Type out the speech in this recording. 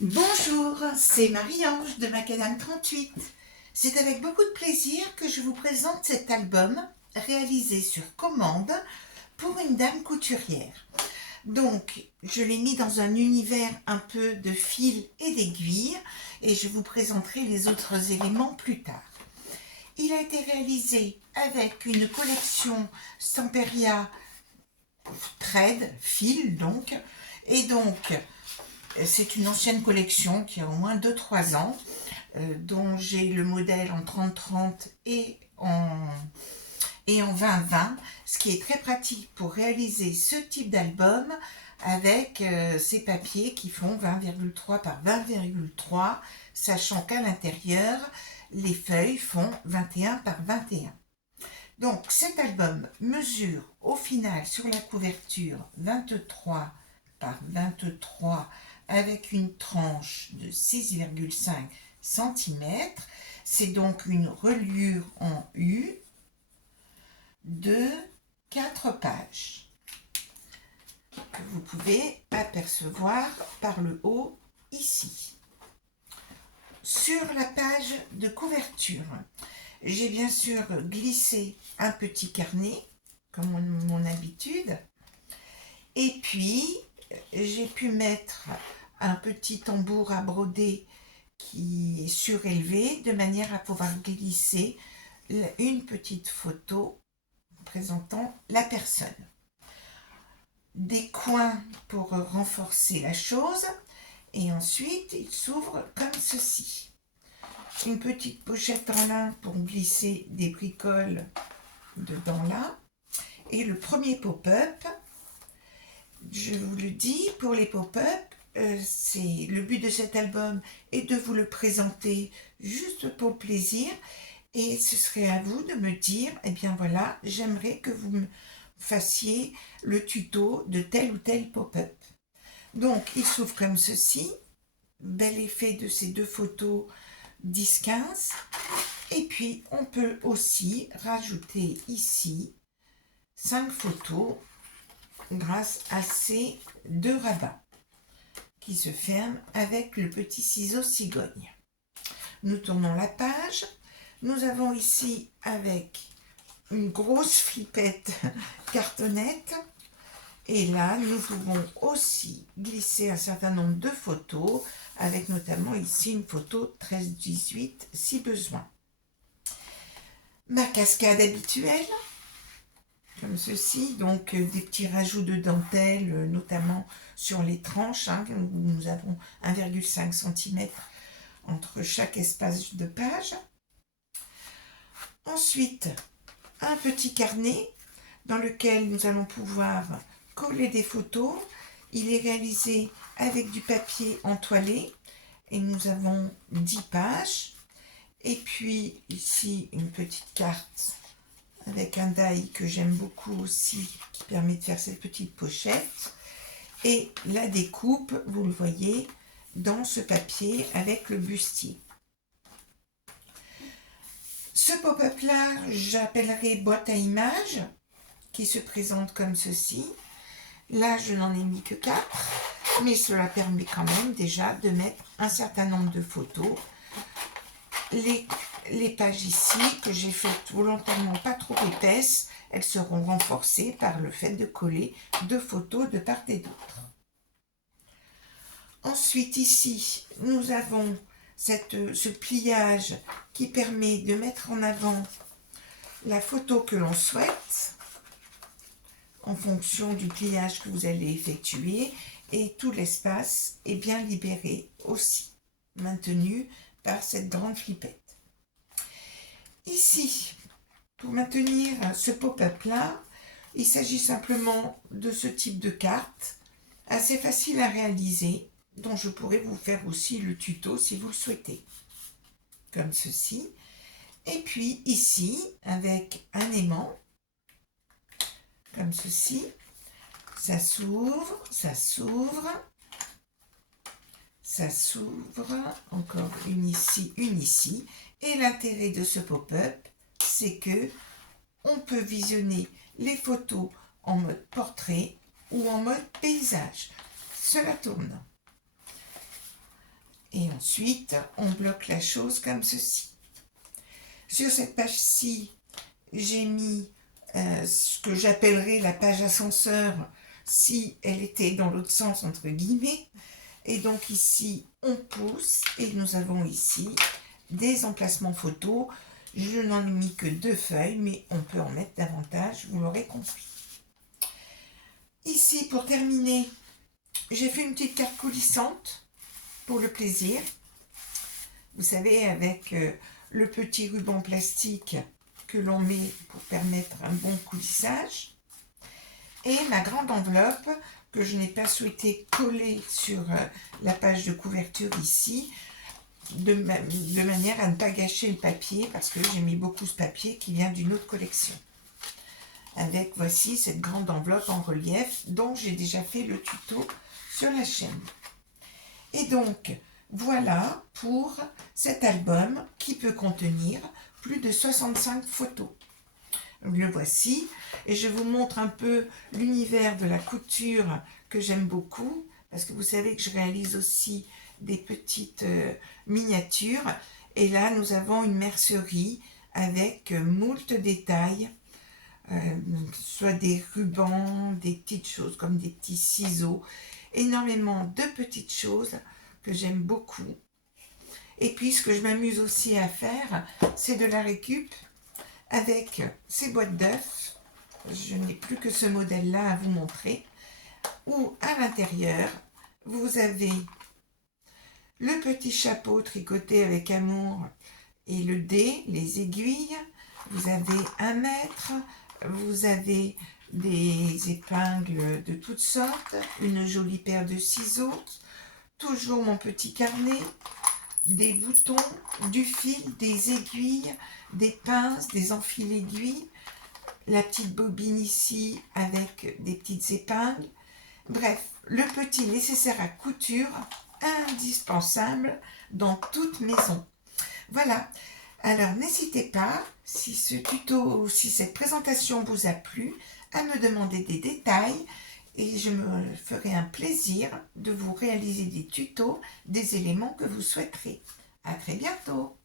Bonjour, c'est Marie-Ange de Macadam 38. C'est avec beaucoup de plaisir que je vous présente cet album réalisé sur commande pour une dame couturière. Donc, je l'ai mis dans un univers un peu de fil et d'aiguille et je vous présenterai les autres éléments plus tard. Il a été réalisé avec une collection Stamperia Thread, fil donc, et donc c'est une ancienne collection qui a au moins 2-3 ans, dont j'ai le modèle en 30-30 et en 20-20, ce qui est très pratique pour réaliser ce type d'album avec ces papiers qui font 20,3 par 20,3, sachant qu'à l'intérieur, les feuilles font 21 par 21. Donc cet album mesure au final sur la couverture 23 par 23 avec une tranche de 6,5 cm. C'est donc une reliure en U de 4 pages que vous pouvez apercevoir par le haut ici. Sur la page de couverture, j'ai bien sûr glissé un petit carnet, comme mon habitude, et puis j'ai pu mettre un petit tambour à broder qui est surélevé, de manière à pouvoir glisser une petite photo présentant la personne. Des coins pour renforcer la chose, et ensuite il s'ouvre comme ceci. Une petite pochette en lin pour glisser des bricoles dedans là. Et le premier pop-up, je vous le dis, pour les pop-up, c'est le but de cet album est de vous le présenter juste pour le plaisir. Et ce serait à vous de me dire, eh bien voilà, j'aimerais que vous me fassiez le tuto de tel ou tel pop-up. Donc, il s'ouvre comme ceci. Bel effet de ces deux photos 10-15. Et puis, on peut aussi rajouter ici 5 photos grâce à ces deux rabats qui se ferment avec le petit ciseau cigogne. Nous tournons la page. Nous avons ici avec une grosse flippette cartonnette. Et là, nous pouvons aussi glisser un certain nombre de photos, avec notamment ici une photo 13-18 si besoin. Ma cascade habituelle, comme ceci, donc des petits rajouts de dentelle, notamment sur les tranches, où nous avons 1,5 cm entre chaque espace de page. Ensuite, un petit carnet dans lequel nous allons pouvoir coller des photos. Il est réalisé avec du papier entoilé et nous avons 10 pages. Et puis ici, une petite carte avec un die que j'aime beaucoup aussi, qui permet de faire cette petite pochette. Et la découpe, vous le voyez, dans ce papier avec le bustier. Ce pop-up là, j'appellerai boîte à images, qui se présente comme ceci. Là, je n'en ai mis que 4, mais cela permet quand même déjà de mettre un certain nombre de photos. Les pages ici, que j'ai faites volontairement pas trop épaisses, elles seront renforcées par le fait de coller 2 photos de part et d'autre. Ensuite, ici, nous avons ce pliage qui permet de mettre en avant la photo que l'on souhaite en fonction du pliage que vous allez effectuer, et tout l'espace est bien libéré aussi, maintenu par cette grande flippette. Ici, pour maintenir ce pop-up là, il s'agit simplement de ce type de carte, assez facile à réaliser, dont je pourrais vous faire aussi le tuto si vous le souhaitez, comme ceci. Et puis ici, avec un aimant, comme ceci, ça s'ouvre, ça s'ouvre, ça s'ouvre, encore une ici. Et l'intérêt de ce pop-up, c'est que on peut visionner les photos en mode portrait ou en mode paysage. Cela tourne. Et ensuite, on bloque la chose comme ceci. Sur cette page-ci, j'ai mis ce que j'appellerais la page ascenseur si elle était dans l'autre sens, entre guillemets. Et donc ici, on pousse et nous avons ici des emplacements photos. Je n'en ai mis que 2 feuilles, mais on peut en mettre davantage, vous l'aurez compris. Ici, pour terminer, j'ai fait une petite carte coulissante pour le plaisir. Vous savez, avec le petit ruban plastique que l'on met pour permettre un bon coulissage. Et ma grande enveloppe que je n'ai pas souhaité coller sur la page de couverture ici, de manière à ne pas gâcher le papier, parce que j'aimais beaucoup ce papier qui vient d'une autre collection. Avec, voici, cette grande enveloppe en relief, dont j'ai déjà fait le tuto sur la chaîne. Et donc, voilà pour cet album qui peut contenir plus de 65 photos. Le voici, et je vous montre un peu l'univers de la couture que j'aime beaucoup, parce que vous savez que je réalise aussi des petites miniatures, et là nous avons une mercerie avec moult détails, soit des rubans, des petites choses comme des petits ciseaux, énormément de petites choses que j'aime beaucoup. Et puis ce que je m'amuse aussi à faire, c'est de la récup avec ces boîtes d'œufs. Je n'ai plus que ce modèle-là à vous montrer, où à l'intérieur, vous avez le petit chapeau tricoté avec amour et le dé, les aiguilles. Vous avez un mètre, vous avez des épingles de toutes sortes, une jolie paire de ciseaux, toujours mon petit carnet, des boutons, du fil, des aiguilles, des pinces, des enfils-aiguilles, la petite bobine ici avec des petites épingles. Bref, le petit nécessaire à couture indispensable dans toute maison. Voilà. Alors n'hésitez pas, si ce tuto, si cette présentation vous a plu, à me demander des détails et je me ferai un plaisir de vous réaliser des tutos, des éléments que vous souhaiterez. À très bientôt.